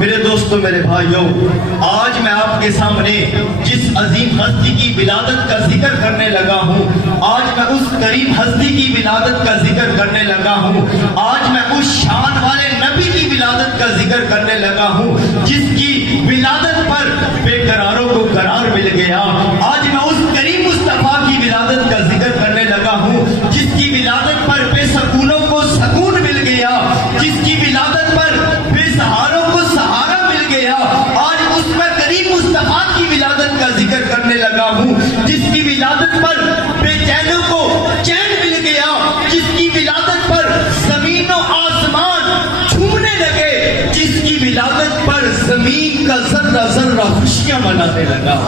میرے دوستو، میرے بھائیوں، آج میں آپ کے سامنے جس عظیم ہستی کی ولادت کا ذکر کرنے لگا ہوں، آج میں اس کریم ہستی کی ولادت کا ذکر کرنے لگا ہوں، آج میں اس شان والے نبی کی ولادت کا ذکر کرنے لگا ہوں جس کی ولادت پر بے قراروں کو قرار مل گیا۔ آج میں اس کریم مصطفیٰ کی ولادت کا ذکر کرنے لگا ہوں جس کی ولادت پر بے سکونوں کو سکون مل گیا، جس کی ولادت پر بے سہاروں کو سہارا مل گیا۔ آج اس میں کریم مصطفیٰ کی ولادت کا ذکر کرنے لگا ہوں جس کی ولادت پر بے چینوں کو چین مل گیا، جس کی ولادت پر زمین و آسمان چھونے لگے، جس کی ولادت پر زمین کا ذرہ ذرہ خوشیاں منانے لگا۔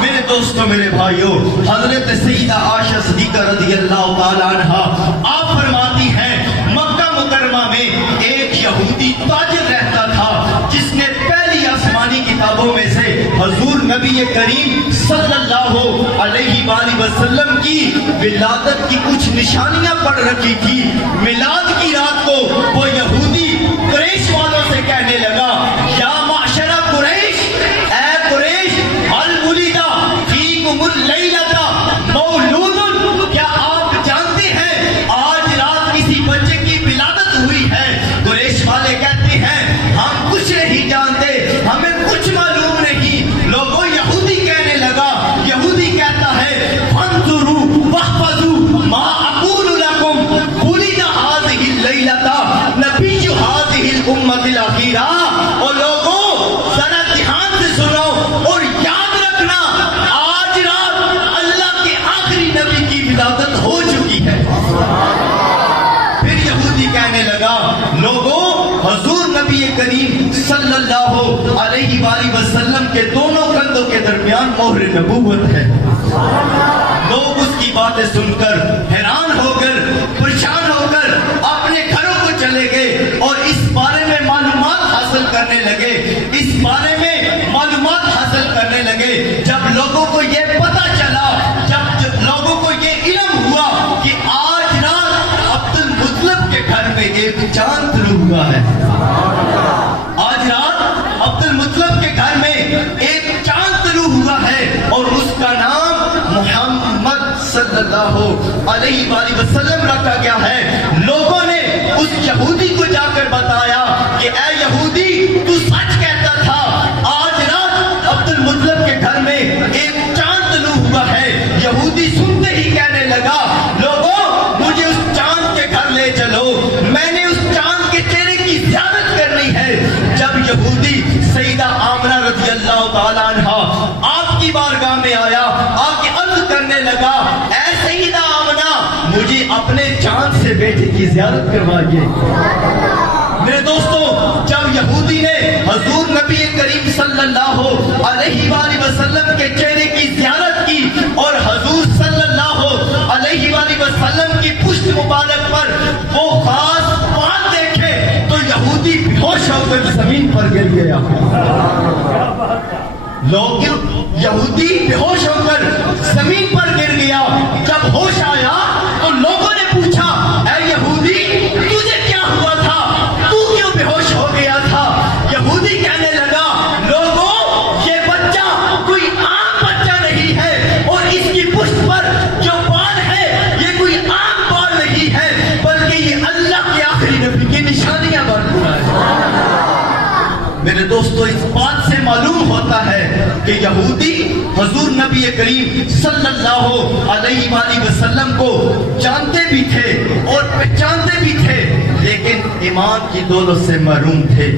میرے دوستوں، میرے بھائیوں، حضرت سیدہ عائشہ صدیقہ رضی اللہ تعالیٰ عنہ آپ فرماتی ہیں، مکہ مکرمہ میں ایک یہودی تاجر رہتا تھا جس نے پہلی آسمانی کتابوں میں سے حضور نبی کریم صلی اللہ علیہ وآلہ وسلم کی ولادت کی کچھ نشانیاں پڑھ رکھی تھی۔ میلاد کی رات کو وہ یہودی قریش والوں سے کہنے لگا، یا معشر قریش، اے قریش، هل ولد فیکم اللیلۃ مولود، کیا آپ جانتے ہیں آج رات کسی بچے کی ولادت ہوئی ہے؟ قریش والے کہتے ہیں، ہم کچھ نہیں جانتے، ہمیں کچھ معلوم نہیں۔ لوگوں، یہودی کہنے لگا، یہودی کہتا ہے، فانظروا واحفظوا ما اقول لكم، ولد هذه الليلة نبی هذه الامة الاخیرہ۔ اور لوگوں، ذرا دھیان سے سنو اور یاد رکھنا، آج رات اللہ کے آخری نبی کی ولادت ہو چکی ہے۔ پھر یہودی کہنے لگا، لوگوں، حضور نبی کریم صلی اللہ علیہ وآلہ وسلم کے دونوں کندھوں کے درمیان مہر نبوت ہے۔ لوگ اس کی باتیں سن کر حیران ہو کر، پریشان ہو کر اپنے گھروں کو چلے گئے اور اس بارے میں معلومات حاصل کرنے لگے، اس بارے میں معلومات حاصل کرنے لگے۔ جب لوگوں کو یہ پتہ چلا، جب لوگوں کو یہ علم ہوا کہ آج رات عبد المطلب کے گھر میں ایک چاند طلوع ہوا ہے، آج رات عبد المطلب کے گھر میں ایک چاند طلوع ہوا ہے اور اس کا نام محمد صلی اللہ علیہ وآلہ وسلم رکھا گیا ہے۔ لوگوں نے اس یہودی کو جا کر بتایا کہ اے یہودی، تو سچ کہتا تھا، آج رات عبد المطلب کے گھر میں ایک چاند طلوع ہوا ہے۔ یہودی سنتے ہی کہنے لگا، لوگوں، مجھے اس چاند کے گھر لے چلو، میں نے اس چاند کے چہرے کی زیارت کرنی ہے۔ جب یہودی سیدہ آمنہ رضی اللہ تعالیٰ عنہ آپ کی بارگاہ میں آیا، آ کے عرض کرنے لگا، اے سیدہ آمنہ، مجھے اپنے چاند سے بیٹے کی زیارت کروائیے۔ میرے دوستوں، جب یہودی نے حضور نبی کریم صلی اللہ علیہ وآلہ وسلم کے چہرے کی زیارت کی اور حضور صلی اللہ علیہ وآلہ وسلم کی پشت مبارک پر وہ خاص بات دیکھے تو یہودی بے ہوش ہو کر زمین پر گر گیا۔ لوگ، یہودی بے ہوش ہو کر زمین پر گر گیا۔ جب ہوش آیا تو لوگوں نے پوچھا، اے یہودی، تجھے کیا ہوا تھا؟ تو کیوں بے ہوش ہو گیا تھا؟ یہودی کہنے لگا، لوگوں، یہ بچہ کوئی عام بچہ نہیں ہے اور اس کی پشت پر جو بال ہے یہ کوئی عام بال نہیں ہے، بلکہ یہ اللہ کے آخری نبی کی نشانیاں بن رہا ہے۔ میرے دوستو، اس بات سے معلوم ہوتا ہے کہ یہودی حضور نبی کریم صلی اللہ علیہ وآلہ وسلم کو جانتے بھی تھے اور پہچانتے بھی تھے، لیکن ایمان کی دولت سے محروم تھے۔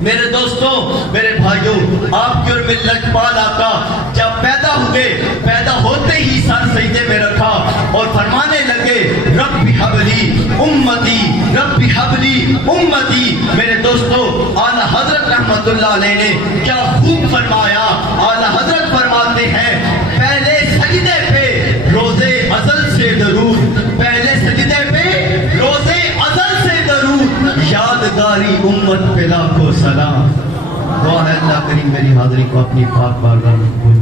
میرے دوستوں، میرے بھائیوں، آپ کی اور ملت پال آقا جب پیدا ہوئے، پیدا ہوتے ہی سر سجدے میں رکھا اور فرمانے لگے، رب حبلی امتی، رب حبلی امتی۔ میرے دوستوں، اعلیٰ حضرت رحمت اللہ علیہ نے کیا خوب فرمایا۔ اعلیٰ حضرت فرماتے ہیں، پہلے سجدے پہ روزے ازل سے درود، پہلے سجدے پہ روزے ازل سے درود، یادگاری امت پہ لاکھوں سلام۔ دعا ہے اللہ کریم میری حاضری کو اپنی پاک بارگاہ میں قبول